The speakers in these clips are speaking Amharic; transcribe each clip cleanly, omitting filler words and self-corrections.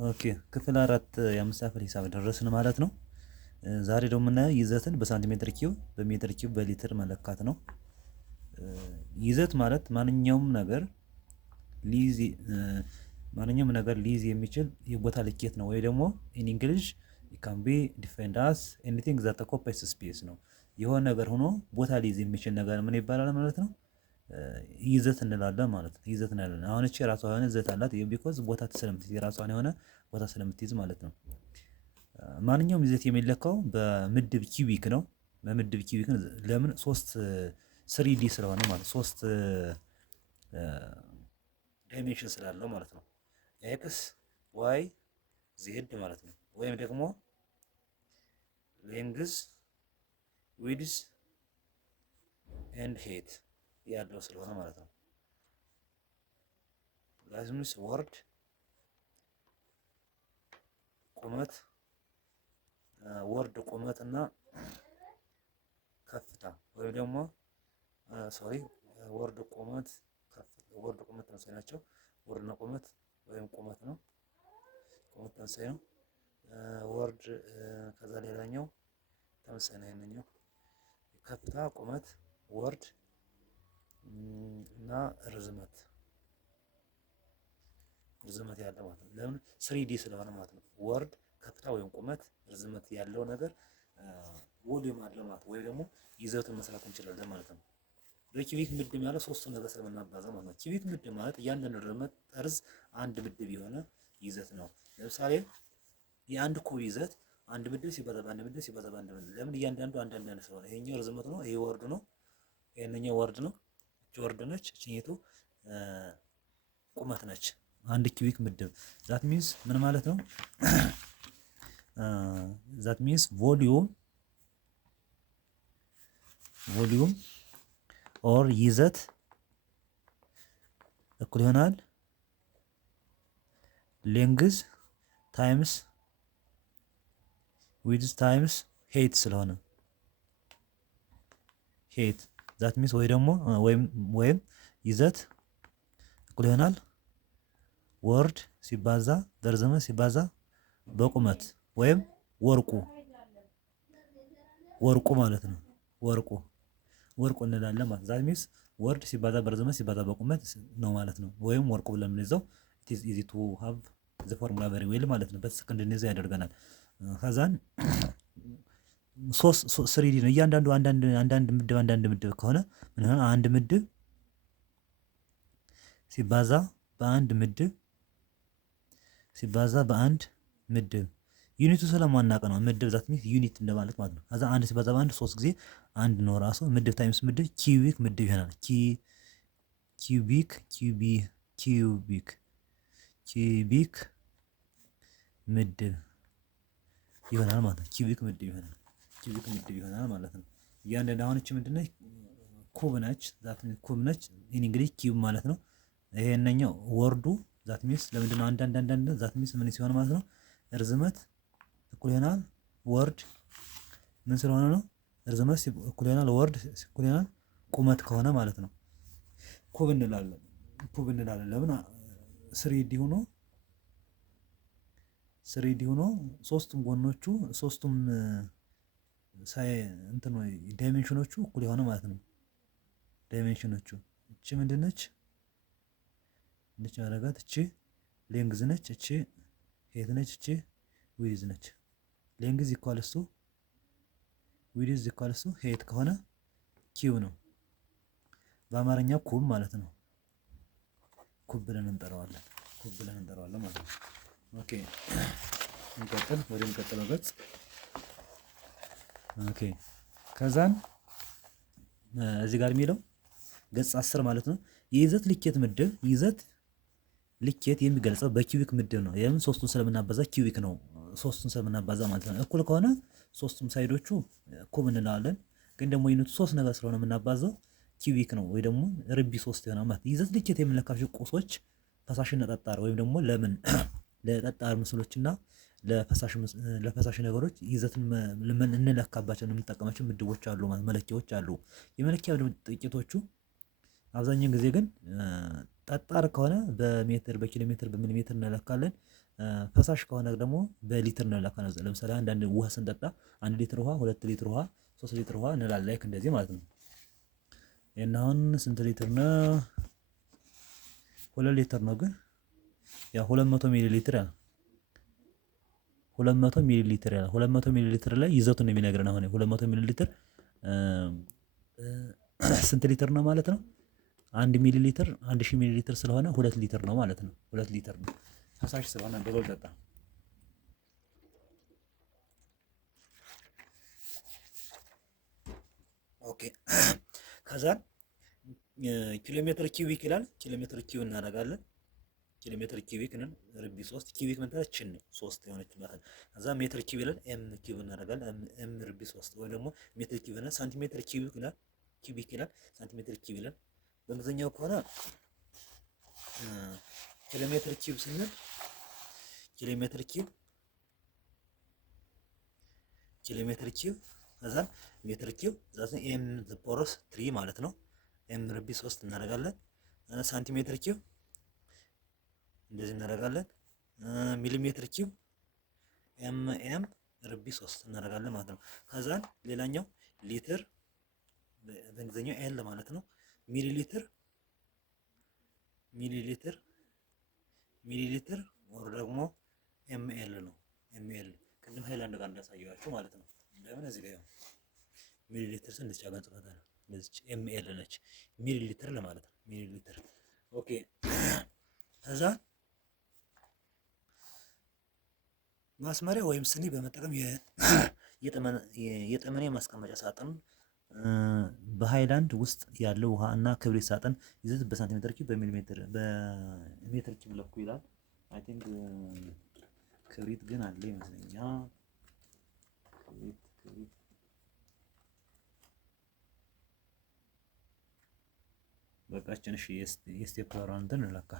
ኦኬ ክፍል አራት የአምስት ክፍል ሂሳብ ደረስን ማለት ነው። ዛሬ ደግሞ የምናየው ይዘትን በሳንቲሜትር ኪዩብ በሜትር ኪዩብ በሊትር መለካት ነው። ይዘት ማለት ሊይዝ ማንኛውም ነገር ሊይዝ የሚችል የቦታ ልኬት ነው። ወይ ደግሞ ኢን እንግሊሽ ካን ቢ ዲፋይንድ አስ ኤኒቲንግ ዛት ኦኩፓይስ ስፔስ ነው። የሆነ ነገር ሆኖ ቦታ ሊይዝ የሚችል ነገር ምን ይባላል ማለት ነው? ይዘት እንላለን ማለት ነው። ይዘት እንላለን። አሁን እቺ የራሷ የሆነ ይዘት አላት ቢኮዝ ቦታ ስለምትይዝ የራሷን የሆነ ቦታ ስለምትይዝ ማለት ነው። ማንኛውም ይዘት የሚለካው በምድብ ኪዩቢክ ነው። በምድብ ኪዩቢክ ለምን? ሶስት ስሪዲ ስለሆነ ማለት ሶስት ዳይሜንሽን ስላለው ማለት ነው። ኤክስ ዋይ ዜድ ማለት ነው። ወይም ደግሞ ሌንግዝ ዊድዝ ኤንድ ሄት ያለው ስለሆነ ማለት ነው። ላዝምስ ወርድ ቁመት ቁመት እና ከፍታ ወይም ደግሞ ወርድ ቁመት ተመሳሳይ ናቸው። ወርድና ቁመት ወይም ቁመት ነው። ቁመት ተመሳሳይ ነው። ወርድ ከዛ ሌላኛው ተመሳሳይ ነው። ይሄንኛው ከፍታ ቁመት ወርድ እና ርዝመት ያለው ማለት ነው። ለምን? ስሪዲ ስለሆነ ማለት ነው። ወርድ ከፍታ ወይም ቁመት ርዝመት ያለው ነገር ቮሊዩም አለው ማለት ወይ ደግሞ ይዘቱን መስራት እንችላለን ማለት ነው። በኪዩቢክ ምድብ ያለው ሶስቱን ነገር ስለምናባዛ ማለት ነው። ኪዩቢክ ምድብ ማለት እያንዳንዱ ርዝመት ጠርዝ አንድ ምድብ የሆነ ይዘት ነው። ለምሳሌ የአንድ ኩብ ይዘት አንድ ምድብ ሲባዛ በአንድ ምድብ ሲባዛ በአንድ ምድብ። ለምን? እያንዳንዱ አንዳንድ ስለሆነ ይሄኛው ርዝመት ነው፣ ይሄ ወርድ ነው፣ ይሄንኛው ወርድ ነው፣ እቺ ወርድ ነች፣ እቺኛቱ ቁመት ነች። አንድ ኪዩቢክ ምድብ ዛት ሚንስ ምን ማለት ነው? ዛት ሚንስ ቮሊዩም ኦር ይዘት እኩል ይሆናል ሌንግዝ ታይምስ ዊድዝ ታይምስ ሄት ስለሆነ ሄት ዛት ሚንስ ወይም ይዘት እኩል ይሆናል ወርድ ሲባዛ በርዝመት ሲባዛ በቁመት ወይም ወርቁ ማለት ነው። ወርቁ እንላለን ማለት ዛት ሚንስ ወርድ ሲባዛ በርዝመት ሲባዛ በቁመት ነው ማለት ነው። ወይም ወርቁ ብለን የምንይዘው it is easy to have the formula very well ማለት ነው። በትክክል እንድንይዘው ያደርገናል። ከዛን ስሪዲ ነው። እያንዳንዱ አንዳንድ ምድብ ከሆነ ምን ይሆናል? አንድ ምድብ ሲባዛ በአንድ ምድብ ዩኒቱ ስለማናውቅ ነው። ምድብ ዛት ሚንስ ዩኒት እንደማለት ማለት ነው። ከዛ አንድ ሲባዛ በአንድ ሶስት ጊዜ አንድ ነው ራሱ ምድብ ታይምስ ምድብ ኪዩቢክ ምድብ ይሆናል። ኪዩቢክ ምድብ ይሆናል ማለት ነው። ኪዩቢክ ምድብ ይሆናል ማለት ነው። እያንዳንዱ አሁን እቺ ምንድነች? ኩብ ነች። ኩብ ነች እንግዲህ ኪዩብ ማለት ነው። ይሄንኛው ወርዱ ዛት ሚንስ ለምንድነው አንዳንድ ዛት ሚንስ ምን ሲሆን ማለት ነው? ርዝመት እኩል ይሆናል ወርድ ምን ስለሆነ ነው? ርዝመት እኩል ይሆናል ወርድ እኩል ይሆናል ቁመት ከሆነ ማለት ነው። ኩብ እንላለን። ለምን? ስሪዲ ሆኖ ሶስቱም ጎኖቹ ሶስቱም ዳይሜንሽኖቹ እኩል የሆነ ማለት ነው። ዳይሜንሽኖቹ እቺ ምንድነች? ያደረጋት እቺ ሌንግዝ ነች፣ እቺ ሄት ነች፣ እቺ ዊድዝ ነች። ሌንግዝ ኢኳልስ ዊድዝ ኢኳልስ ሄት ከሆነ ኪው ነው። በአማርኛ ኩብ ማለት ነው። ኩብ ብለን እንጠራዋለን ማለት ነው። ኦኬ ወደሚቀጥለው ገጽ። ኦኬ ከዛን እዚህ ጋር የሚለው ገጽ 10 ማለት ነው። የይዘት ልኬት ምድብ ልኬት የሚገልጸው በኪዩቢክ ምድብ ነው። ይሄም ሶስቱን ስለምናባዛ ኪዩቢክ ነው። ሶስቱን ስለምናባዛ ማለት ነው። እኩል ከሆነ ሶስቱም ሳይዶቹ ኩብ እንላለን። ግን ደግሞ ዩኒቱ ሶስት ነገር ስለሆነ የምናባዛው ኪዩቢክ ነው ወይ ደግሞ ርቢ 3 ይሆናል ማለት። ይዘት ልኬት የምንለካቸው ቁሶች ፈሳሽና ጠጣር ወይም ደግሞ ለምን ለጠጣር ምስሎችና ለፈሳሽ ነገሮች ይዘትን እንለካባቸው የምንጠቀማቸው ምድቦች አሉ ማለት መለኪያዎች አሉ። የመለኪያ ጥቂቶቹ አብዛኛውን ጊዜ ግን ጠጣር ከሆነ በሜትር በኪሎ ሜትር በሚሊ ሜትር እንለካለን። ፈሳሽ ከሆነ ደግሞ በሊትር እንለካለን። ለምሳሌ አንዳንድ ውሃ ስንጠጣ 1 ሊትር ውሃ፣ 2 ሊትር ውሃ፣ 3 ሊትር ውሃ እንላለን። ላይክ እንደዚህ ማለት ነው። ይሄን አሁን ስንት ሊትር ነው? 2 ሊትር ነው። ግን ያው 200 ሚሊ ሊትር ያለው 200 ሚሊ ሊትር ያለው 200 ሚሊ ሊትር ላይ ይዘቱን ነው የሚነግረን። አሁን 200 ሚሊ ሊትር ስንት ሊትር ነው ማለት ነው? 1 ሚሊ ሊትር 1000 ሚሊ ሊትር ስለሆነ 2 ሊትር ነው ማለት ነው። 2 ሊትር ነው ፈሳሽ ስለሆነ በሎል ጠጣ። ኦኬ ከዛ ኪሎ ሜትር ኪዩቢክ ይላል። ኪሎ ሜትር ኪዩብ እናደርጋለን። ኪሎ ሜትር ኪዩቢክ ነን ርቢ 3 ኪዩቢክ መንታችን ነው 3 የሆነች ማለት። ከዛ ሜትር ኪዩብ ይላል። ኤም ኪዩብ እናደርጋለን። ኤም ርቢ 3 ወይ ደግሞ ሜትር ኪዩብ ነው። ሳንቲሜትር ኪዩቢክ ይላል። ኪዩቢክ ይላል። ሳንቲሜትር ኪዩብ ይላል። በእንግሊዝኛው ከሆነ ኪሎ ሜትር ኪዩብ ስንል ኪሎ ሜትር ኪዩብ ከዛ ሜትር ኪዩብ ዛት ኤም ዘ ፖረስ 3 ማለት ነው። ኤም ርቢ 3 እናደርጋለን። ሳንቲሜትር ኪዩብ እንደዚህ እናደርጋለን። ሚሊሜትር ኪዩብ ኤም ርቢ 3 እናደርጋለን ማለት ነው። ከዛ ሌላኛው ሊትር በእንግሊዝኛው ኤል ማለት ነው። ሚሊ ሊትር ወር ደግሞ ኤምኤል ነው። ኤምኤል ቅድም ሃይላንድ ጋር እንዳሳየዋችሁ ማለት ነው። እንደምን እዚህ ጋር ሚሊ ሊትር ስንት ጫጋን ጽፈታል። ለዚች ኤምኤል ነች ሚሊ ሊትር ለማለት ነው። ሚሊ ሊትር ኦኬ። ከዛ ማስመሪያ ወይም ስኒ በመጠቀም የጠመኔ ማስቀመጫ ሳጥን በሃይላንድ ውስጥ ያለው ውሃ እና ክብሪት ሳጥን ይዘት በሳንቲሜትር ኪዩብ በሜትር ኪዩብ ለኩ ይላል። አይ ቲንክ ክብሪት ግን አለ ይመስለኛል። ክብሪት በቃችን። እሺ የስቴፕለሯን እንትን እንለካ።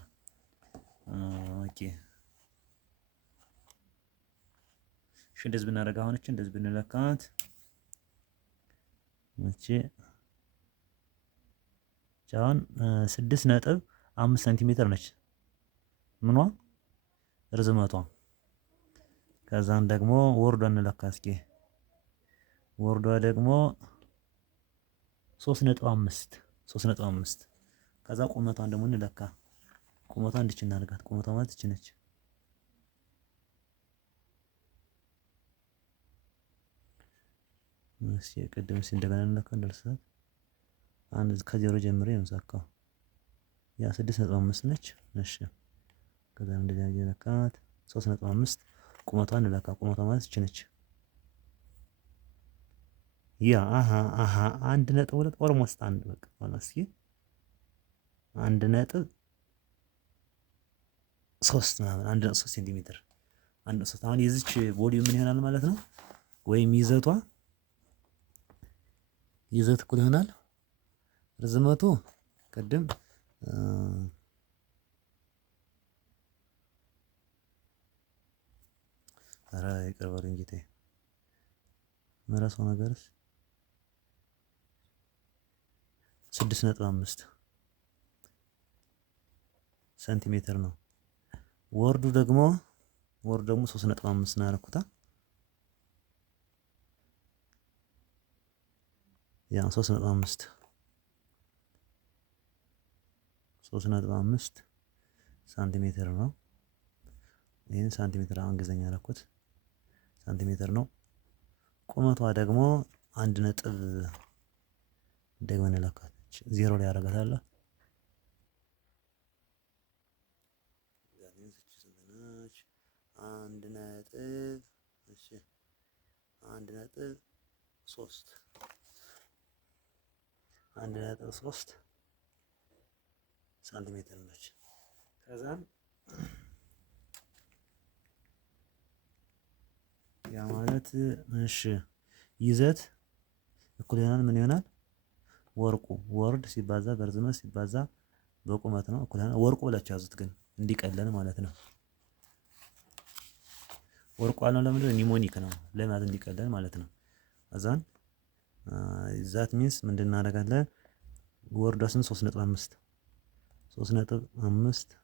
ኦኬ እሺ እንደዚህ ብናደርግ አሁን እንደዚህ ብንለካት እቺ ቻውን 6.5 ሴንቲሜትር ነች ምኗ ርዝመቷ። ከዛን ደግሞ ወርዷ እንለካ እስኪ። ወርዷ ደግሞ 3.5 ከዛ ቁመቷን ደግሞ እንለካ። ቁመቷን እንድች እናድርጋት። ቁመቷ ማለት እቺ ነች። እሺ ቅድም እንደገና እንለካ እንደርሳት አንድ ከዜሮ ጀምሬ እንሰካው። ያ 6.5 ነች። እሺ ከዛ እንደዚህ ያለካት 3.5 ቁመቷን እንለካ። ቁመቷ ማለት እቺ ነች። ያ 1.2 ኦልሞስት አንድ በቃ ማለት እስኪ 1.3 ማለት 1.3 ሴንቲሜትር 1.3 አሁን የዚች ቮሊዩም ምን ይሆናል ማለት ነው? ወይም ይዘት እኩል ይሆናል ርዝመቱ ቅድም ኧረ ይቅር በሉኝ ጌታዬ መረሳው ነገርስ 6.5 ሴንቲሜትር ነው። ወርዱ ደግሞ 3.5 ነው ያደረኩት። ያ 3.5 ሳንቲሜትር ነው። ይሄን ሴንቲሜትር አሁን እንግሊዝኛ ያደረኩት ሴንቲሜትር ነው። ቁመቷ ደግሞ 1 ነጥብ ደግመን እንለካች 0 ላይ ያደርጋታል። አንድ ነጥብ 3 ሳንቲሜትር ነች። ከዛም ያ ማለት እሺ ይዘት እኩል ይሆናል ምን ይሆናል? ወርድ ሲባዛ በርዝመት ሲባዛ በቁመት ነው እኩል ይሆናል። ወርቁ ብላችሁ ያዙት ግን እንዲቀለን ማለት ነው። ወርቁ አለው ለምን ኒሞኒክ ነው ለማለት እንዲቀለን ማለት ነው። አዛን ዛት ሚንስ ምንድን እናደርጋለን? ወርዷን 3.5 3.5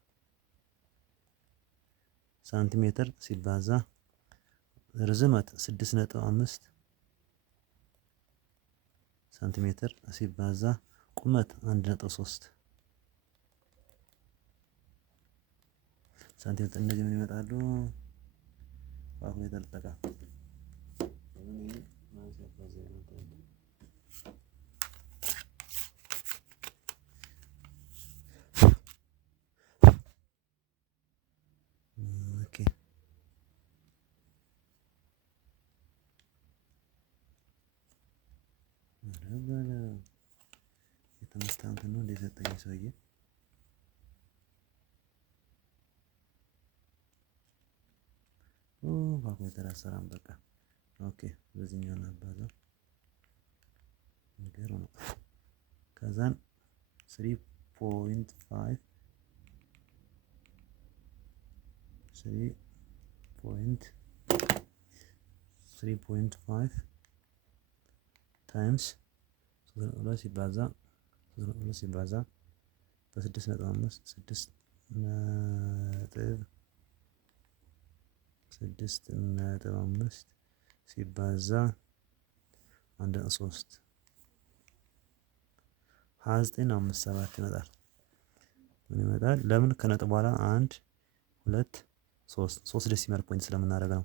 ሳንቲሜትር ሲባዛ ርዝመት 6.5 ሳንቲሜትር ሲባዛ ቁመት 1.3 ሳንቲሜትር እንደዚህ ምን ይመጣሉ? ካልኩሌተር ተጠቀም። ኦኬ የተመታ እንትን ነው እንደ ሰጠኝ ሰውዬ። ካልኩሌተር አሰራም በቃ ኦኬ። በዚህኛው እናባዛው ነገር ነው። ከዛን 3.5 ታይምስ 2 ሲባዛ በ6.5 6.5 ሲባዛ 1.3 29.57 ይመጣል። ምን ይመጣል? ለምን ከነጥብ በኋላ 1 2 3 ዴሲማል ፖይንት ስለምናደርግ ነው።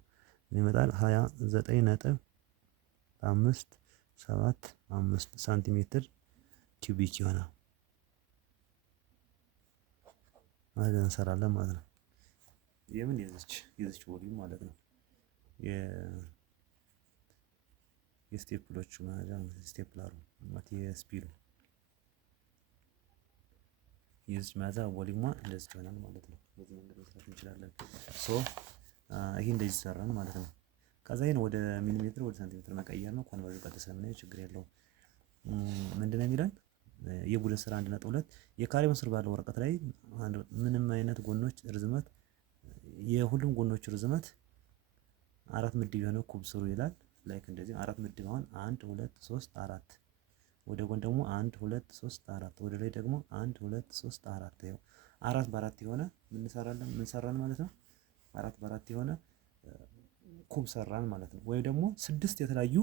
ምን ይመጣል? 29.575 ሳንቲሜትር ኪዩቢክ ይሆናል ማለት እንሰራለን ማለት ነው። የምን የዚች ቮሊዩም ማለት ነው። የስቴፕሎቹ ማለት ስቴፕላሩ ማለት የስፒዱ የዚች ማዛ ቮሊዩሟ እንደዚህ ይሆናል ማለት ነው። በዚህ መንገድ መስራት እንችላለን። ይሄ እንደዚህ ሰራን ማለት ነው። ከዛ ይሄን ወደ ሚሊሜትር ወደ ሳንቲሜትር መቀየር ነው። ኮንቨርዥን ቀጥታ ስለምናየው ችግር የለውም። ምንድነው የሚለን? የቡድን ስራ 1.2 የካሬ ምስር ባለው ወረቀት ላይ ምንም አይነት ጎኖች ርዝመት የሁሉም ጎኖች ርዝመት 4 ምድብ የሆነ ኩብ ስሩ ይላል። ላይክ እንደዚህ 4 ምድብ አሁን 1 2 3 4 ወደ ጎን ደግሞ 1 2 3 4 ወደ ላይ ደግሞ 1 2 3 4 ይኸው 4 በ4 የሆነ ምን ሰራን ማለት ነው። 4 በ4 የሆነ ኩብ ሰራን ማለት ነው። ወይም ደግሞ 6 የተለያዩ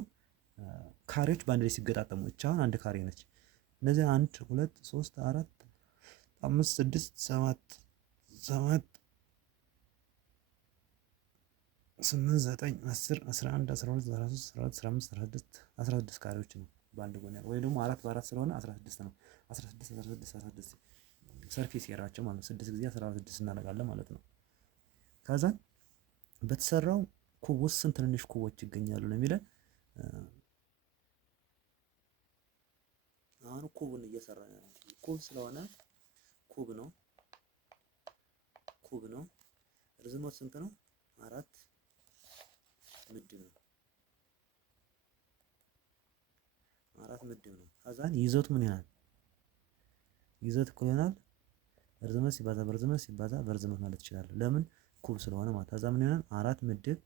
ካሬዎች በአንድ ላይ ሲገጣጠሙ እቻ አሁን አንድ ካሬ ነች። እነዚህ 1 2 3 4 5 6 7 8 9 10 11 12 13 14 15 16 ካሬዎች ነው በአንድ ጎን ያለው። ወይ ደግሞ 4 በ4 ስለሆነ 16 ነው። 16 ሰርፌስ ኤሪያቸው ማለት ነው። 6 ጊዜ 16 እናደርጋለን ማለት ነው። ከዛ በተሰራው ኩብ ውስጥ ስንት ትንንሽ ኩቦች ይገኛሉ ነው የሚለን። አሁን ኩቡን እየሰራ ነው። ኩብ ስለሆነ ኩብ ነው። ርዝመቱ ስንት ነው? 4 ምድብ ነው። 4 ምድብ ነው። ከዛን ይዘቱ ምን ይሆናል? ይዘት እኮ ይሆናል ርዝመት ሲባዛ በርዝመት ማለት ይችላል። ለምን? ኩብ ስለሆነ ማለት። ከዛ ምን ይሆናል? 4 ምድብ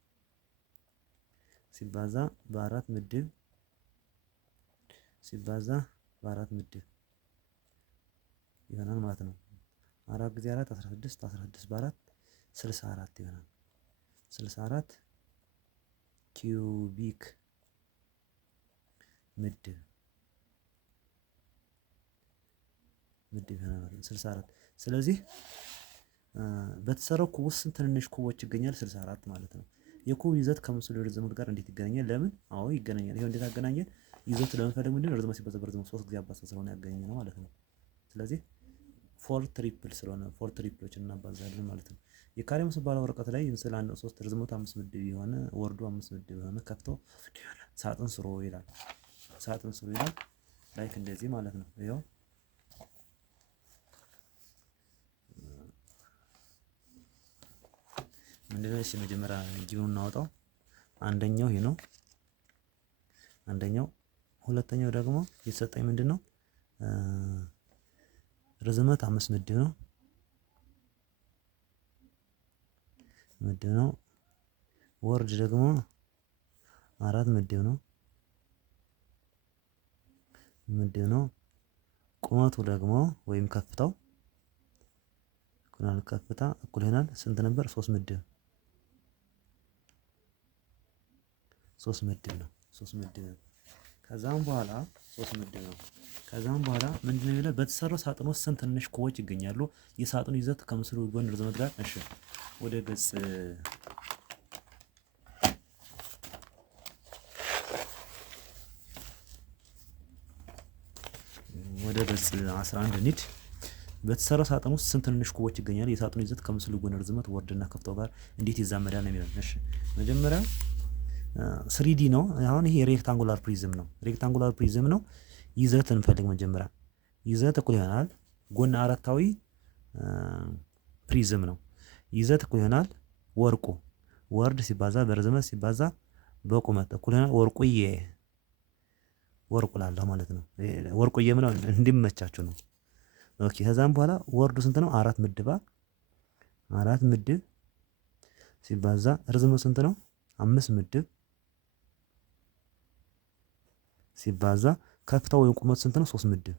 ሲባዛ በ4 ምድብ ሲባዛ በ4 ምድብ ይሆናል ማለት ነው። 4 ጊዜ 4 16 በ4 64 ይሆናል። 64 ኪዩቢክ ምድብ ይሆናል 64። ስለዚህ በተሰራው ኩብ ውስጥ ትንንሽ ኩቦች ይገኛል 64 ማለት ነው። የኩብ ይዘት ከምስሉ ርዝመት ጋር እንዴት ይገናኛል? ለምን? አዎ ይገናኛል። ይሄው እንዴት አገናኘን? ይዘቱ ለመፈለግ ምንድነው? ርዝመት ሲባዛ በርዝመት 3 ጊዜ አባዛ ስለሆነ ያገኘ ነው ማለት ነው። ስለዚህ 4 ትሪፕል ስለሆነ 4 ትሪፕሎችን እናባዛለን ማለት ነው። የካሬ ምስል ባለ ወረቀት ላይ ምስል 1 3 ርዝመቱ 5 ምድብ የሆነ ወርዱ 5 ምድብ የሆነ ከፍተው ሳጥን ስሩ ይላል። ላይክ እንደዚህ ማለት ነው። ይሄው ምንድነው? እሺ መጀመሪያ ጊዜውን እናወጣው። አንደኛው ይሄ ነው። ሁለተኛው ደግሞ የተሰጠኝ ምንድነው? ርዝመት 5 ምድብ ነው። ወርድ ደግሞ 4 ምድብ ነው። ቁመቱ ደግሞ ወይም ከፍታው ይሆናል ከፍታ እኩል ይሆናል ስንት ነበር? 3 ምድብ 3 ምድብ ነው። 3 ምድብ ነው። ከዛም በኋላ 3 ምድብ ነው። ከዛም በኋላ ምንድነው የሚለው በተሰራው ሳጥን ውስጥ ስንት ትንሽ ኩቦች ይገኛሉ? የሳጥኑ ይዘት ከምስሉ ጎን ርዝመት ጋር። እሺ ወደ ገጽ ወደ ገጽ 11 እንሂድ። በተሰራው ሳጥን ውስጥ ስንት ትንንሽ ኩቦች ይገኛሉ? የሳጥኑ ይዘት ከምስሉ ጎን ርዝመት ወርድና ከፍታው ጋር እንዴት ይዛመዳል ነው የሚለው። እሺ መጀመሪያ ስሪዲ ነው። አሁን ይሄ ሬክታንጉላር ፕሪዝም ነው። ሬክታንጉላር ፕሪዝም ነው። ይዘት እንፈልግ መጀመሪያ። ይዘት እኩል ይሆናል ጎን አራታዊ ፕሪዝም ነው። ይዘት እኩል ይሆናል ወርቁ ወርድ ሲባዛ በርዝመት ሲባዛ በቁመት እኩል ይሆናል ወርቁዬ ወርቁ ላለሁ ማለት ነው። ወርቁዬ ምነው እንዲመቻችሁ ነው። ኦኬ ከዛም በኋላ ወርዱ ስንት ነው? 4 ምድባ 4 ምድብ ሲባዛ ርዝመቱ ስንት ነው? 5 ምድብ ሲባዛ ከፍታው ወይም ቁመቱ ስንት ነው? 3 ምድብ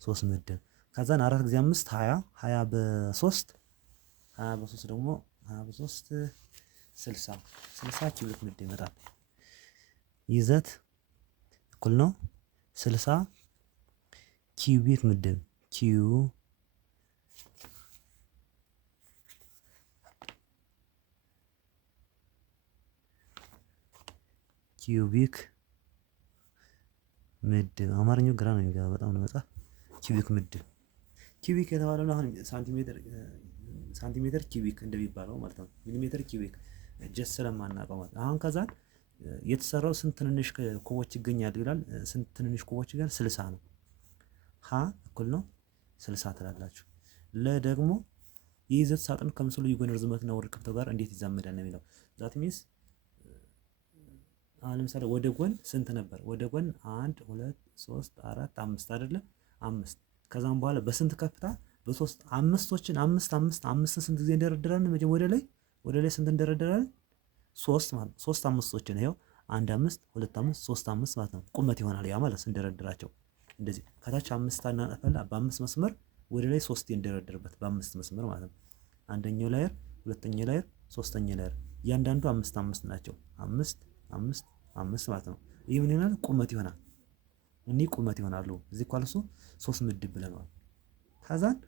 3 ምድብ ከዛን 4 ጊዜ 5 20 20 በ3 20 በ3 ደግሞ 20 በ3 60 60 ኪዩቢክ ምድብ ይመጣል። ይዘት እኩል ነው 60 ኪዩቢክ ምድብ ኪዩቢክ ምድብ አማርኛው ግራ ነው የሚገባ በጣም ነው መጻፍ። ኪዩቢክ ምድብ ኪዩቢክ የተባለው አሁን ሳንቲሜትር ኪዩቢክ እንደሚባለው ማለት ነው። ሚሊሜትር ኪዩቢክ ጀስት ስለማናውቀው ማለት አሁን ከዛን የተሰራው ስንት ትንንሽ ኩቦች ይገኛሉ ይላል። ስንት ትንንሽ ኩቦች ይገኛል? 60 ነው። ሀ እኩል ነው 60 ትላላችሁ። ለ ደግሞ የይዘት ሳጥን ከምስሉ የጎን ርዝመትና ወርድ ከፍታው ጋር እንዴት ይዛመዳል ነው የሚለው። ዛት ሚንስ አሁን ለምሳሌ ወደ ጎን ስንት ነበር? ወደ ጎን 1 2 3 4 5 አይደለ? 5 ከዛም በኋላ በስንት ከፍታ በ3 አምስቶችን 5 5 5 ስንት ጊዜ እንደረደራለን? መጀመሪያ ወደ ላይ ስንት እንደረደራለን? 3 ማለት 3 አምስቶችን ይሄው 1 5 2 5 3 5 ማለት ነው። ቁመት ይሆናል ያ ማለት እንደረደራቸው እንደዚህ ከታች 5 አናጠፈላ በ5 መስመር ወደ ላይ 3 እንደረደርበት በ5 መስመር ማለት ነው። አንደኛው ላየር፣ ሁለተኛው ላየር፣ ሶስተኛው ላየር እያንዳንዱ 5 5 ናቸው። 5 5 5 ማለት ነው። ይህ ምን ይሆናል? ቁመት ይሆናል። እኒህ ቁመት ይሆናሉ። እዚህ ኳልሱ 3 ምድብ ብለናል። ከዛን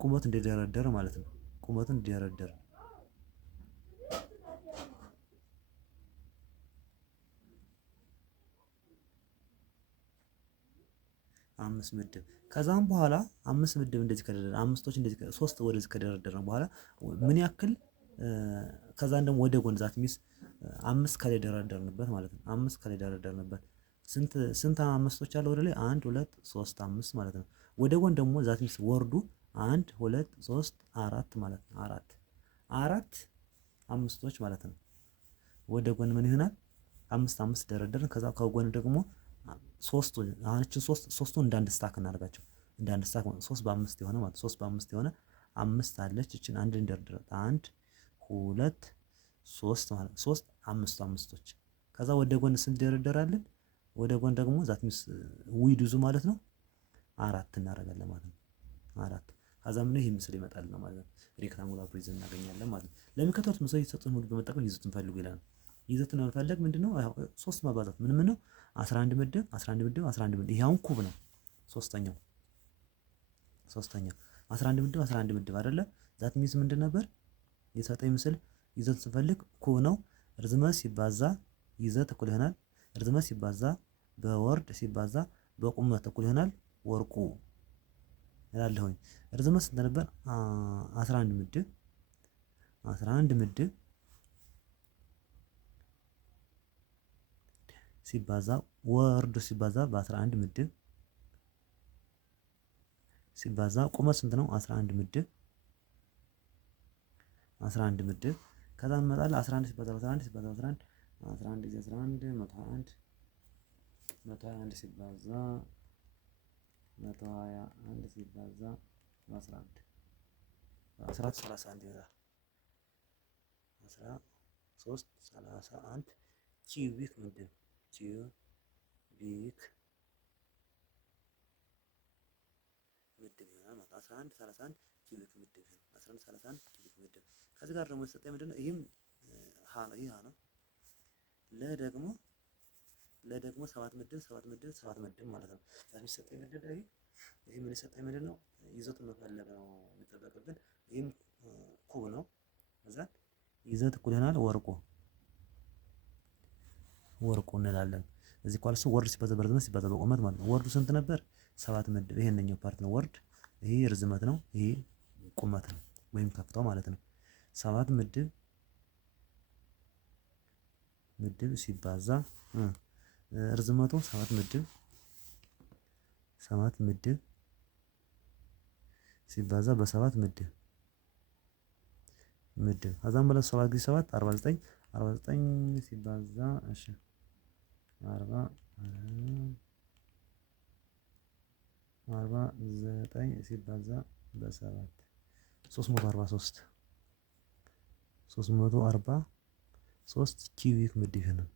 ቁመት እንደደረደረ ማለት ነው። ቁመቱን እንደደረደረ 5 ምድብ ከዛም በኋላ 5 ምድብ እንደዚህ ከደረደረ አምስቶች እንደዚህ 3 ወደዚህ ከደረደረ በኋላ ምን ያክል ከዛን ደግሞ ወደ ጎን ዛት ሚስ 5 ከላይ ደረደርንበት ማለት ነው። 5 ከላይ ደረደርንበት ስንት አምስቶች አለ ወደ ላይ 1 2 3 5 ማለት ነው። ወደ ጎን ደግሞ ዛት ሚስ ወርዱ 1 2 3 4 ማለት ነው። 4 አምስቶች ማለት ነው። ወደ ጎን ምን ይሆናል? 5 5 ደረደርን። ከዛ ከጎን ደግሞ ሶስቱን አሁን እቺን ሶስቱን እንደ አንድ ስታክ እናደርጋቸው። እንደ አንድ ስታክ 3 በ5 የሆነ ማለት 3 በ5 የሆነ 5 አለች። እቺን አንድ እንደርድራት 1 2 3 ማለት 3 5 አምስቶች። ከዛ ወደ ጎን ስንት ደረደራለን? ወደ ጎን ደግሞ ዛት ሚስ ዊድዙ ማለት ነው 4 እናደርጋለን ማለት ነው። 4 ከዛ ምን ይሄ ምስል ይመጣል ነው ማለት ነው። ሬክታንጉላር ፕሪዝም እናገኛለን ማለት ነው። ለሚከተሉት ምስል የተሰጡትን ሁሉ በመጠቀም ይዘቱን ፈልጉ ይላል። ይዘቱን ለመፈለግ ምንድነው? 3 ማባዛት ምን ነው 11 ምድብ 11 ምድብ 11 ምድብ ይሄውን ኩብ ነው። ሶስተኛው 11 ምድብ 11 ምድብ አይደለ? ዛት ሚንስ ምንድን ነበር የሰጠኝ ምስል ይዘት ስፈልግ ኩብ ነው። ርዝመት ሲባዛ ይዘት እኩል ይሆናል ርዝመት ሲባዛ በወርድ ሲባዛ በቁመት እኩል ይሆናል ወርቁ እላለሁኝ። ርዝመት ስንት ነበር? 11 ምድብ 11 ምድብ ሲባዛ ወርዱ ሲባዛ በ11 ምድብ ሲባዛ ቁመት ስንት ነው? 11 ምድብ 11 ምድብ ከዛ እንመጣለን 11 ሲባዛ በ11 ሲባዛ በ11 11 ጊዜ 11 121 121 ሲባዛ 121 ሲባዛ በ11 31 ይሆናል። 13 31 ኪዩቢክ ምድብ ኪዩቢክ ምድብ ይሆናል ማለት 11 31 ኪዩቢክ ምድብ ነው። 11 31 ኪዩቢክ ምድብ። ከዚህ ጋር ደግሞ የተሰጠኝ ምንድነው? ይህም ሀ ነው። ይህ ሀ ነው። ለደግሞ 7 ምድብ 7 ምድብ 7 ምድብ ማለት ነው። የሚሰጠኝ ምንድን ነው? ይህ ምን የሰጠኝ ምንድን ነው? ይዘቱን መፈለግ ነው የሚጠበቅብን። ይህም ኩብ ነው። ከዛ ይዘት እኩል ይሆናል ወርቁ እንላለን። እዚህ ኳልሱ ወርድ ሲባዛ በርዝመት ሲባዛ በቁመት ማለት ነው። ወርዱ ስንት ነበር? 7 ምድብ። ይሄንኛው ፓርት ነው ወርድ። ይሄ ርዝመት ነው። ይሄ ቁመት ነው ወይም ከፍታው ማለት ነው። 7 ምድብ ሲባዛ ርዝመቱ 7 ምድብ ሲባዛ በ7 ምድብ ከዛም በኋላ 7 ጊዜ 7 49 ሲባዛ እሺ 49 ሲባዛ በ7 343 ኪዩቢክ ምድብ ነው።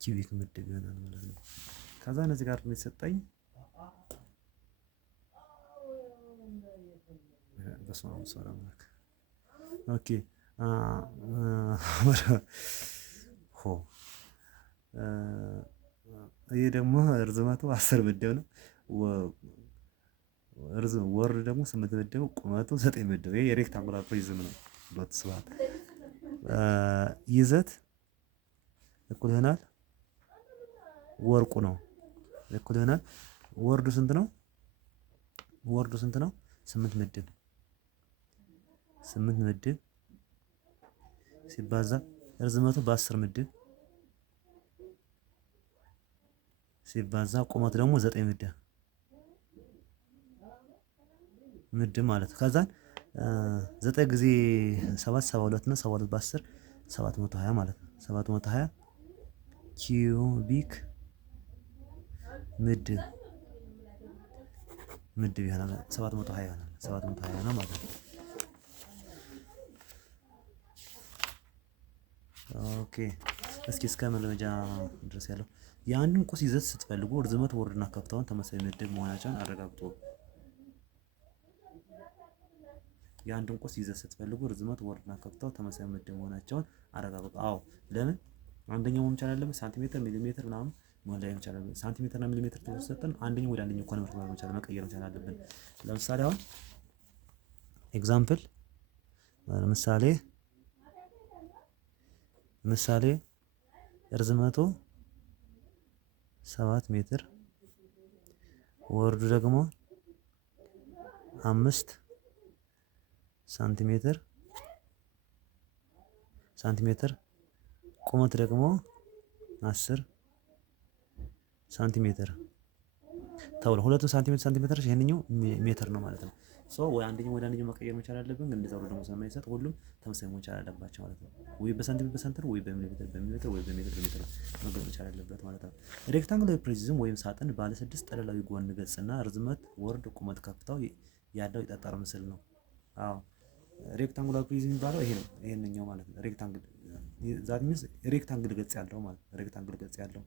ኪዩቢክ ምድብ ይሆናል ማለት ነው። ከዛ እነዚህ ጋር የሚሰጠኝ ኦኬ ይሄ ደግሞ ርዝመቱ 10 ምድብ ነው። ወርድ ደግሞ 8 ምድብ፣ ቁመቱ 9 ምድብ። ይሄ የሬክታንጉላር ፕሪዝም ነው። ዶት ስባት ይዘት እኩል ይሆናል ወርቁ ነው። እኩል ይሆናል ወርዱ ስንት ነው? 8 ምድብ ሲባዛ ርዝመቱ በ10 ሲባዛ ቁመቱ ደግሞ 9 ምድብ ማለት ነው። ከዛ 9 ጊዜ 7 72 ነው። 72 በ10 720 ማለት ነው። 720 ኪዩቢክ ምድብ ይሆናል። 720 ይሆናል። 720 ነው ማለት ነው። ኦኬ እስኪ እስከ መልመጃ ድረስ ያለው የአንድን ቁስ ይዘት ስትፈልጉ ርዝመት ወርድና ከፍታውን ተመሳሳይ ምድብ መሆናቸውን አረጋግጡ። የአንድን ቁስ ይዘት ስትፈልጉ ርዝመት ወርድና ከፍታው ተመሳሳይ ምድብ መሆናቸውን አረጋግጡ። አዎ ለምን? አንደኛው መሆን ይችላል ሳንቲሜትር ሚሊሜትር ምናምን መሆን ላይ ይችላል። ሳንቲሜትር እና ሚሊሜትር ተሰጠን አንደኛው ወደ አንደኛው ኮንቨርት ማድረግ ይችላል፣ መቀየር ይችላል አለብን። ለምሳሌ አሁን ኤግዛምፕል ምሳሌ ርዝመቱ 7 ሜትር ወርዱ ደግሞ 5 ሳንቲሜትር ቁመት ደግሞ 10 ሳንቲሜትር ተብሎ ሁለቱ ሳንቲሜትር ይሄንኛው ሜትር ነው ማለት ነው። ሶ ወይ አንደኛው ወደ አንደኛው መቀየር መቻል አለብን። ግን እንደዛው ደግሞ ስለማይሰጥ ሁሉም ተመሳሳይ መሆን ይችላል አለባቸው ማለት ነው። ወይ በሳንቲሜትር ወይ በሚሊሜትር ወይ በሜትር መገለጽ መቻል አለበት ማለት ነው። ሬክታንጉላር ፕሪዝም ወይም ሳጥን ባለ 6 ጠለላዊ ጎን ገጽና ርዝመት ወርድ ቁመት ከፍታው ያለው የጠጠር ምስል ነው። አዎ ሬክታንጉላር ፕሪዝም የሚባለው ይሄ ነው። ይሄንኛው ማለት ነው ሬክታንግል ገጽ ያለው ማለት ነው። ሬክታንግል ገጽ ያለው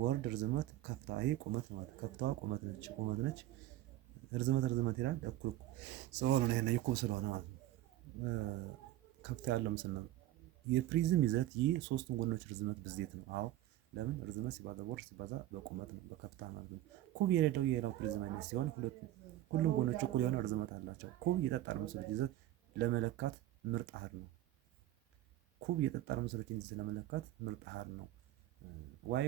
ወርድ ርዝመት ከፍታ ይሄ ቁመት ማለት ከፍታዋ ቁመት ነች። ርዝመት ይላል እኩል ስለሆነ ነው። ይሄን እኩል ስለሆነ ማለት ነው። ከፍታ ያለው ምስል ነው። የፕሪዝም ይዘት ይህ ሶስቱን ጎኖች ርዝመት ብዜት ነው። አዎ ለምን? ርዝመት ሲባዛ ወርድ ሲባዛ በቁመት ነው፣ በከፍታ ማለት ነው። ኩብ የሌለው የሌላው ፕሪዝም አይነት ሲሆን ሁሉም ጎኖች እኩል የሆነ ርዝመት አላቸው። ኩብ የጠጣር ምስሎች ይዘት ለመለካት ምርጥ አሃድ ነው። ኩብ የጠጣር ምስሎችን ይዘት ለመለካት ምርጥ አሃድ ነው። ዋይ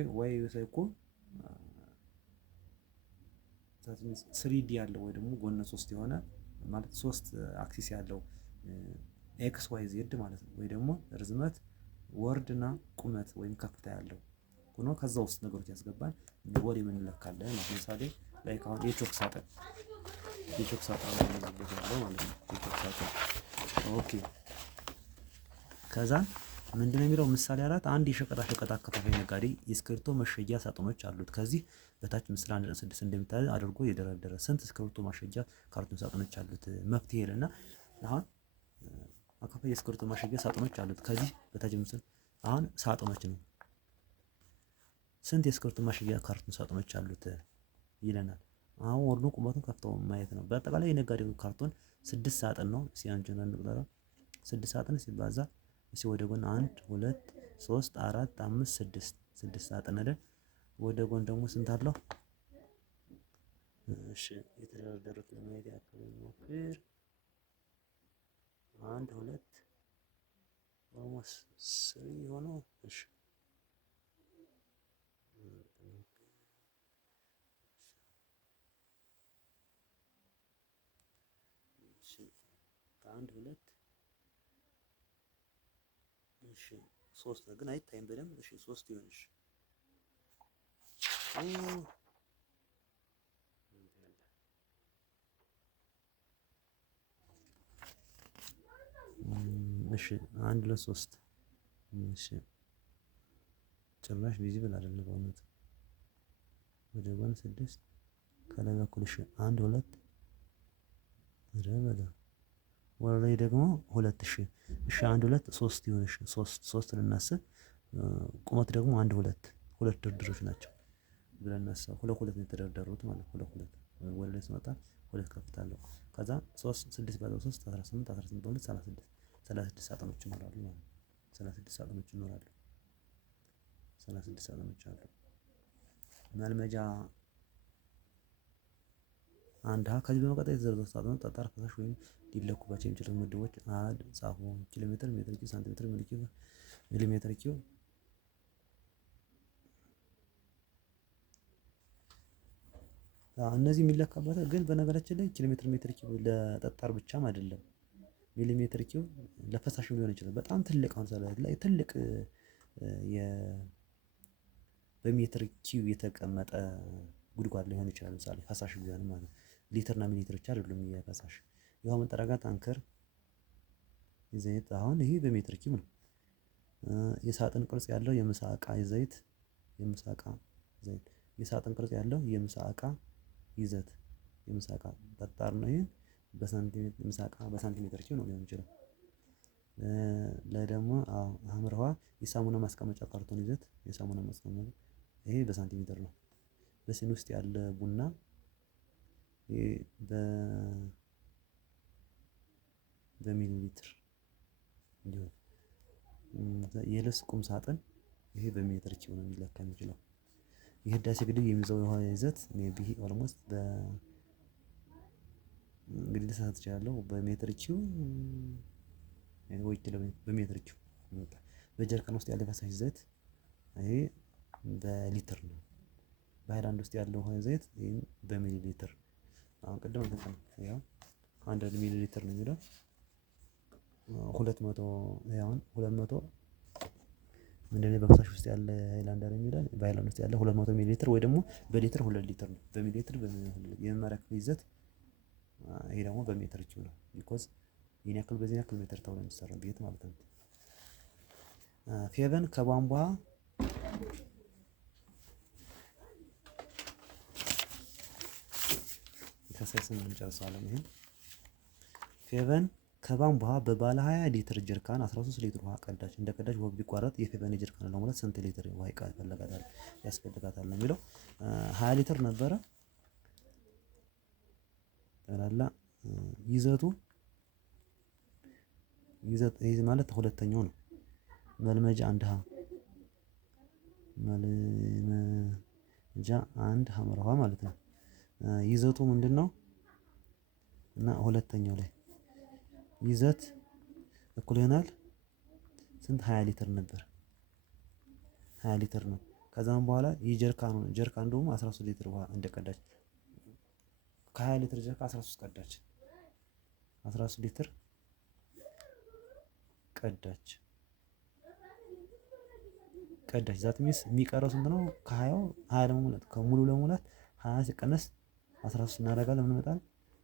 ኩብ 3D ያለው ወይ ደግሞ ጎነ 3 የሆነ ማለት 3 አክሲስ ያለው ኤክስ ዋይ ዜድ ማለት ነው። ወይ ደግሞ ርዝመት ወርድ እና ቁመት ወይም ከፍታ ያለው ሆኖ ከዛ ውስጥ ነገሮች ያስገባል ወደ ምን እንለካለን ማለት ነው። ለምሳሌ ላይክ አሁን የቾክ ሳጥን ያለው ማለት ነው። የቾክ ሳጥን ኦኬ። ከዛ ምንድነው የሚለው ምሳሌ 4 አንድ የሸቀጣሸቀጥ አከፋፋይ ነጋዴ የእስክሪብቶ መሸጊያ ሳጥኖች አሉት። ከዚህ በታች ምስል 1.6 እንደሚታየው አድርጎ የደረደረ ስንት እስክሪብቶ ማሸጊያ ካርቶን ሳጥኖች አሉት? መፍትሄ ይልና አሁን አከፋፋይ የእስክሪብቶ ማሸጊያ ሳጥኖች አሉት። ከዚህ በታች ምስል አሁን ሳጥኖች ነው። ስንት የእስክሪብቶ ማሸጊያ ካርቶን ሳጥኖች አሉት ይለናል። አሁን ወርዱን ቁመቱን ከፍተው ማየት ነው። በአጠቃላይ የነጋዴው ካርቶን 6 ሳጥን ነው። ሲያንቹን እንቁጠረው 6 ሳጥን ሲባዛ ወደ ጎን 1 2 3 4 5 6 ሳጥን አይደል? ወደ ጎን ደግሞ ስንት አለው? እሺ የተደረደሩት ለማየት ያክል ሞክር። 1 2 ኦልሞስት 3 ሆኖ እሺ አንድ ሁለት እሺ 3 ግን አይታይም በደንብ። እሺ 3 ይሆንሽ እሺ 1 2 3 እሺ ጭራሽ ቪዚብል አይደለም በእውነት ወደ ጎን 6 ከላይ በኩል እሺ 1 2 ረበለ ወደ ላይ ደግሞ 2000 እሺ 1 2 3 ይሆን። እሺ 3 ልናስብ ቁመት ደግሞ 1 2 ሁለት ድርድሮች ናቸው ብለን እናስብ። ሁለት ነው የተደረደሩት ማለት ሁለት ወደ ላይ ሲመጣ ሁለት ከፍታ አለው። ከዛ 3 6 ባለው 3 18 18 በሁለት 36 ሳጥኖች ይኖራሉ ማለት ነው። 36 ሳጥኖች ይኖራሉ። 36 ሳጥኖች አሉ። መልመጃ አንድ ከዚህ በመቀጠል የተዘረዘሩት ሳጥኖች ጠጣር ፈሳሽ ወይም ሊለኩባቸው የሚችሉ ምድቦች አሃድ ጻፉ። ኪሎ ሜትር፣ ሜትር ኪዩብ፣ ሳንቲሜትር፣ ሚሊሜትር ኪዩብ እነዚህ የሚለካበት ግን በነገራችን ላይ ኪሎ ሜትር፣ ሜትር ኪዩብ ለጠጣር ብቻም አይደለም። ሚሊሜትር ኪዩብ ለፈሳሽም ሊሆን ይችላል። በጣም ትልቅ አሁን ላይ ትልቅ በሜትር ኪዩብ የተቀመጠ ጉድጓድ ሊሆን ይችላል። ለምሳሌ ፈሳሽ ቢሆን ማለት ነው። ሊትርና ሚሊሜትር ብቻ አይደሉም የፈሳሽ የውሃ መጠራቀሚያ ታንከር ዘይት አሁን ይሄ በሜትር ኪዩብ ነው። የሳጥን ቅርጽ ያለው የምሳ ዕቃ ዘይት የምሳ ዕቃ ዘይት የሳጥን ቅርጽ ያለው የምሳ ዕቃ ይዘት የምሳ ዕቃ ጠጣር ነው። ይሄን በሳንቲሜትር ምሳ ዕቃ በሳንቲሜትር ኪዩብ ነው ሊሆን ይችላል። ለደግሞ ሐምርሃ የሳሙና ማስቀመጫ ካርቶን ይዘት የሳሙና ማስቀመጫ ይሄ በሳንቲሜትር ነው። በሲኒ ውስጥ ያለ ቡና ይሄ በሚሊ ሊትር እንዲሁ የልብስ ቁም ሳጥን ይሄ በሜትር ኪዩብ ነው ሊለካ የሚችለው። የህዳሴ ግድብ የሚይዘው የውሃ ይዘት ሜቢ ኦልሞስት እንግዲህ ልሳት ይችላል በሜትር ኪዩብ ወይ በሜትር ኪዩብ ይመጣል። በጀሪካን ውስጥ ያለ ፈሳሽ ዘይት ይሄ በሊትር ነው። በሃይላንድ ውስጥ ያለው ውሃ ዘይት ይሄ በሚሊ ሊትር አሁን ቅድም እንትን ያው 100 ሚሊ ሊትር ነው የሚለው 200 ያውን 200 ምንድነው በፈሳሽ ውስጥ ያለ ሃይላንድ አይደል የሚለው በሃይላንድ ውስጥ ያለ 200 ሚሊ ሊትር ወይ ደግሞ በሊትር 2 ሊትር ነው። በሚሊ ሊትር የመመሪያ ክፍል ይዘት ይሄ ደግሞ በሜትር ኪዩብ ነው። ቢኮዝ ይሄን ያክል በዚህ ያክል ሜትር ተብሎ የሚሰራው ቤት ማለት ነው። ፌቨን ከቧንቧ ተሰስን እንጨርሳለን። ይሄን ፌቨን ከቧንቧ በባለ 20 ሊትር ጀሪካን 13 ሊትር ውሃ ቀዳች። እንደ ቀዳች ወግ ቢቋረጥ የፌቨን ጀሪካን ለሞላት ስንት ሊትር ውሃ ያስፈልጋታል ነው የሚለው። 20 ሊትር ነበረ ጠላላ ይዘቱ ይሄ ማለት ሁለተኛው ነው። መልመጃ አንድ መልመጃ አንድ ሐመርሃ ማለት ነው። ይዘቱ ምንድነው? እና ሁለተኛው ላይ ይዘት እኩል ይሆናል ስንት 20 ሊትር ነበር 20 ሊትር ነው። ከዛም በኋላ ጀሪካን ደግሞ 13 ሊትር ውሃ እንደቀዳች ከ20 ሊትር ጀሪካን 13 ሊትር ቀዳች ዛት ሚስ የሚቀረው ስንት ነው? ከ20 ለመሙላት ከሙሉ ለመሙላት 20 ሲቀነስ 13 እናደርጋለን ምን ይመጣል?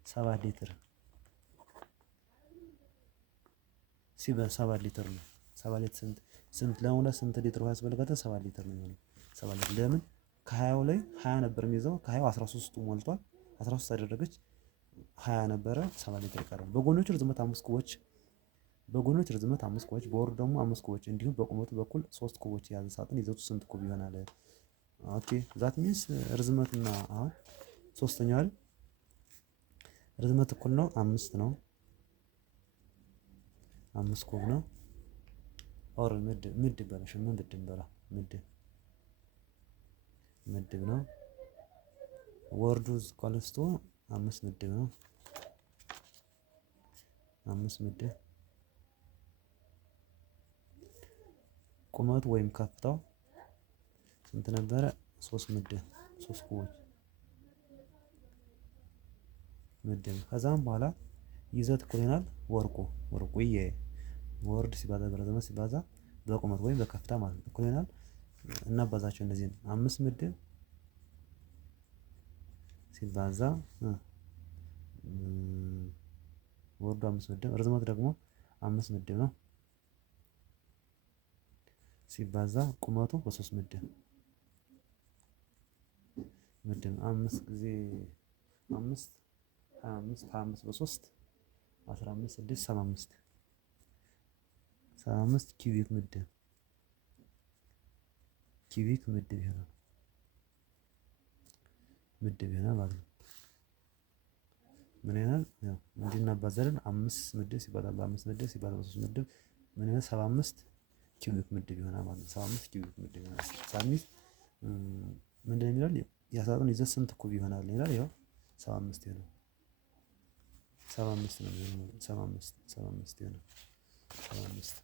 7 ሊትር 7 ሊትር ነው። 7 ሊትር ስንት ለመሙላት ስንት ሊትር ውሃ ያስፈልጋታል? 7 ሊትር ነው የሚሆነው። 7 ሊትር ለምን ከ20 ላይ 20 ነበር የሚይዘው ከ20 13ቱ ሞልቷል። 13 አደረገች 20 ነበረ 7 ሊትር ይቀራል። በጎኖቹ ርዝመት 5 ኩቦች በወርዱ ደግሞ 5 ኩቦች እንዲሁም በቁመቱ በኩል 3 ኩቦች የያዘ ሳጥን ይዘቱ ስንት ኩብ ይሆናል? ኦኬ ዛት ሚንስ ርዝመትና አሁን ሶስተኛው አይደል ርዝመት እኩል ነው 5 ነው 5 ኩብ ነው። ኦር ምድብ በለሽ ምን ምድብ በላ ምድብ ነው። ወርዱ ኮለስቶ 5 ምድብ ነው 5 ምድብ ቁመቱ ወይም ከፍታው ስንት ነበረ? 3 ምድብ 3 ኩቦች ምድብ። ከዛም በኋላ ይዘት እኩል ይሆናል ወርቁ ወርድ ሲባዛ በርዝመት ሲባዛ በቁመት ወይም በከፍታ ማለት ነው እኩል ይሆናል እናባዛቸው እነዚህን 5 ምድብ ሲባዛ ወርዱ 5 ምድብ ርዝመት ደግሞ 5 ምድብ ነው ሲባዛ ቁመቱ በ3 ምድብ 5 ጊዜ 5 25 በ3 15 6 75 ኪዩቢክ ምድብ ይሆናል ማለት ነው። ምን ይሆናል? ያው እንድናባዛለን 5 ምድብ ሲባዛ በ5 ምድብ ሲባዛ በ3 ምድብ ምን ይሆናል? 75 ኪዩቢክ ምድብ ይሆናል ማለት ነው። 75 ኪዩቢክ ምድብ ይሆናል። ሳሚስ ምንድን ነው የሚላል? የሳጥኑ ይዘት ስንት ኩብ ይሆናል ይላል። ያው 75 ይሆናል 75 ነው የሚሆነው 75 ይሆናል 75።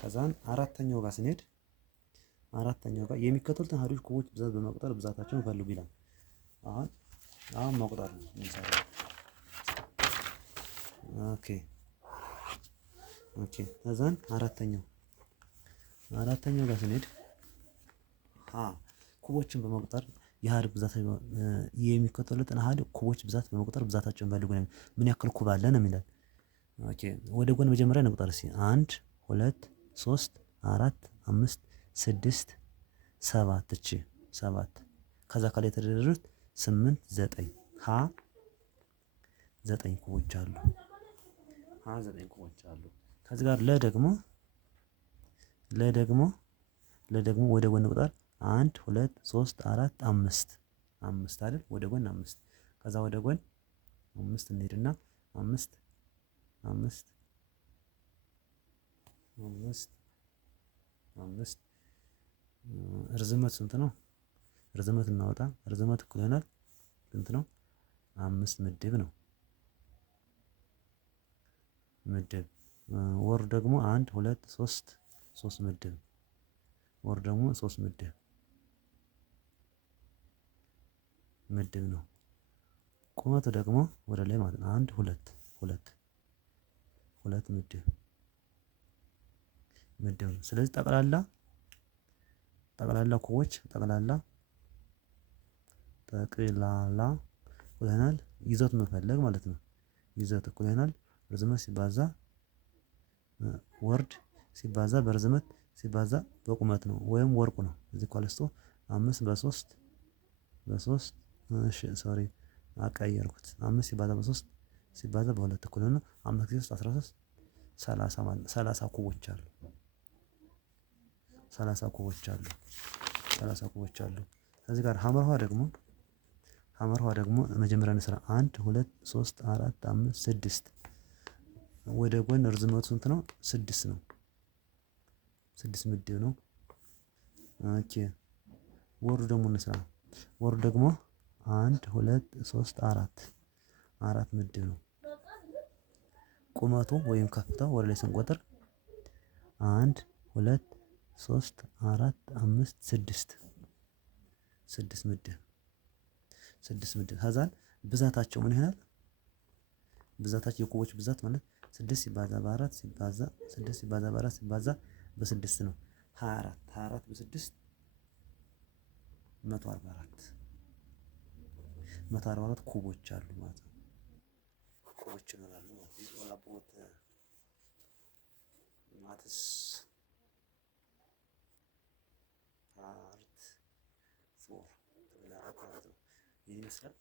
ከዛን አራተኛው ጋር ስንሄድ አራተኛው ጋር የሚከተሉትን አሃዶች ኩቦች ብዛት በመቁጠር ብዛታቸውን ፈልጉ ይላል። አሁን መቁጠር ነው የሚሰራው። ኦኬ ከዛን አራተኛው ጋር ስንሄድ ኩቦችን በመቁጠር የአሃድ ብዛት የሚከተሉትን አሃድ ኩቦች ብዛት በመቁጠር ብዛታቸውን ፈልጉ ነው። ምን ያክል ኩብ አለ ነው የሚለን። ኦኬ ወደ ጎን መጀመሪያ እንቁጠር እስኪ 1 2 3 4 5 6 7 እቺ 7 ከዛ ከላይ የተደረደሩት 8 9 9 ኩቦች አሉ 9 ኩቦች አሉ። ከዚህ ጋር ለደግሞ ወደ ጎን ቁጥር 1 2 3 4 5 አይደል? ወደ ጎን 5 ከዛ ወደ ጎን 5 እንሄድና 5 ርዝመት ስንት ነው? ርዝመት እናወጣ። ርዝመት እኩል ይሆናል ስንት ነው? 5 ምድብ ነው። ወር ደግሞ 1 2 3 ምድብ ወር ደግሞ 3 ምድብ ነው። ቁመቱ ደግሞ ወደ ላይ ማለት ነው 1 2 ምድብ ነው። ስለዚህ ጠቅላላ ኩቦች ጠቅላላ እኩል ይሆናል ይዘት መፈለግ ማለት ነው። ይዘት እኩል ይሆናል ርዝመት ሲባዛ ወርድ ሲባዛ በርዝመት ሲባዛ በቁመት ነው ወይም ወርቁ ነው። እዚህ ኮለስቶ 5 በ3 እሺ ሶሪ አቀየርኩት 5 ሲባዛ በ3 ሲባዛ በ2 እኩል ነው 5 ጊዜ 13 30 ማለት 30 ኩቦች አሉ 30 ኩቦች አሉ። ከዚህ ጋር ሐመርኋ ደግሞ መጀመሪያ እንስራ 1 2 3 4 5 6 ወደ ጎን ርዝመቱ ስንት ነው? 6 ነው 6 ምድብ ነው። ኦኬ ወርዱ ደግሞ እንስራ። ወርዱ ደግሞ 1 2 3 4 ምድብ ነው። ቁመቱ ወይም ከፍታው ወደ ላይ ስንቆጥር 1 2 3 4 5 6 ምድብ ከዛን ብዛታቸው ምን ይሆናል? ብዛታቸው የኩቦች ብዛት ማለት 6 ሲባዛ በ4 ሲባዛ 6 ሲባዛ በ4 ሲባዛ በ6 ነው 24 በ6 144 ኩቦች አሉ ማለት ነው። ኩቦች ይኖራሉ ማለት ነው። ወላቦት ማትስ ፓርት 4 ተብላራት ማለት ነው። ይህን ይመስላል።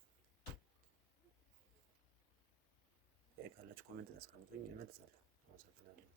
ካላችሁ ኮሜንት አስቀምጡኝ እመልሳለሁ። አመሰግናለሁ።